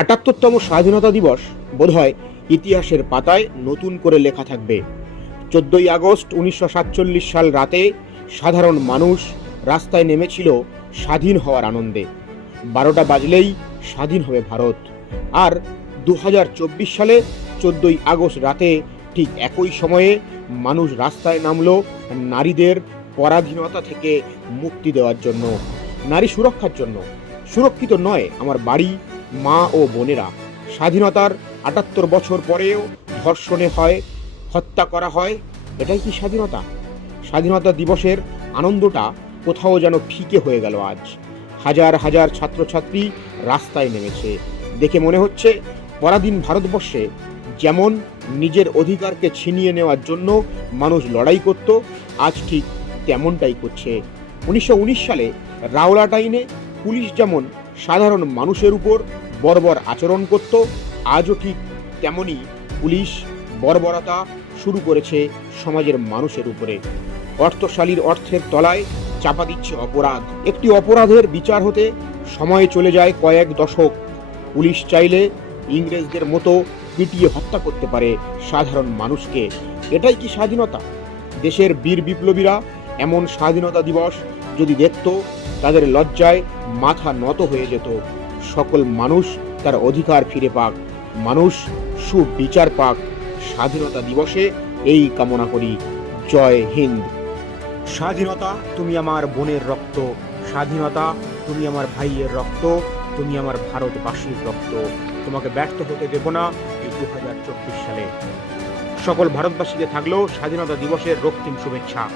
আটাত্তরতম স্বাধীনতা দিবস বোধহয় ইতিহাসের পাতায় নতুন করে লেখা থাকবে। চোদ্দই আগস্ট উনিশশো সাতচল্লিশ সাল রাতে সাধারণ মানুষ রাস্তায় নেমেছিল স্বাধীন হওয়ার আনন্দে। বারোটা বাজলেই স্বাধীন হবে ভারত। আর দু হাজার চব্বিশ সালে চোদ্দই আগস্ট রাতে ঠিক একই সময়ে মানুষ রাস্তায় নামল নারীদের পরাধীনতা থেকে মুক্তি দেওয়ার জন্য, নারী সুরক্ষার জন্য। সুরক্ষিত নয়, আমার বাড়ি মা ও বোনেরা স্বাধীনতার আটাত্তর বছর পরেও ধর্ষণে হয়, হত্যা করা হয়, এটাই কি স্বাধীনতা? স্বাধীনতা দিবসের আনন্দটা কোথাও যেন ফিকে হয়ে গেল আজ। হাজার হাজার ছাত্রছাত্রী রাস্তায় নেমেছে। দেখে মনে হচ্ছে পরাধীন ভারতবর্ষে যেমন নিজের অধিকারকে ছিনিয়ে নেওয়ার জন্য মানুষ লড়াই করত, আজ ঠিক তেমনটাই করছে। উনিশশো উনিশ সালে রাওলাটাইনে পুলিশ যেমন সাধারণ মানুষের উপর বর্বর আচরণ করত, আজও ঠিক তেমনই পুলিশ বর্বরতা শুরু করেছে সমাজের মানুষের উপরে। অর্থশালীর অর্থের তলায় চাপা দিচ্ছে অপরাধ। একটি অপরাধের বিচার হতে সময়ে চলে যায় কয়েক দশক। পুলিশ চাইলে ইংরেজদের মতো পিটিয়ে হত্যা করতে পারে সাধারণ মানুষকে। এটাই কি স্বাধীনতা? দেশের বীর বিপ্লবীরা এমন স্বাধীনতা দিবস যদি দেখত, তাদের লজ্জায় মাথা নত হয়ে যেত। সকল মানুষ তার অধিকার ফিরে পাক। মানুষ সুবিচার পাক। স্বাধীনতা দিবসে এই কামনা করি। জয় হিন্দ। স্বাধীনতা, তুমি আমার বোনের রক্ত। স্বাধীনতা, তুমি আমার ভাইয়ের রক্ত। তুমি আমার ভারতবাসীর রক্ত। তোমাকে ব্যর্থ হতে দেব না এই দু হাজার চব্বিশ সালে। সকল ভারতবাসীকে থাকলেও স্বাধীনতা দিবসের রক্তিম শুভেচ্ছা।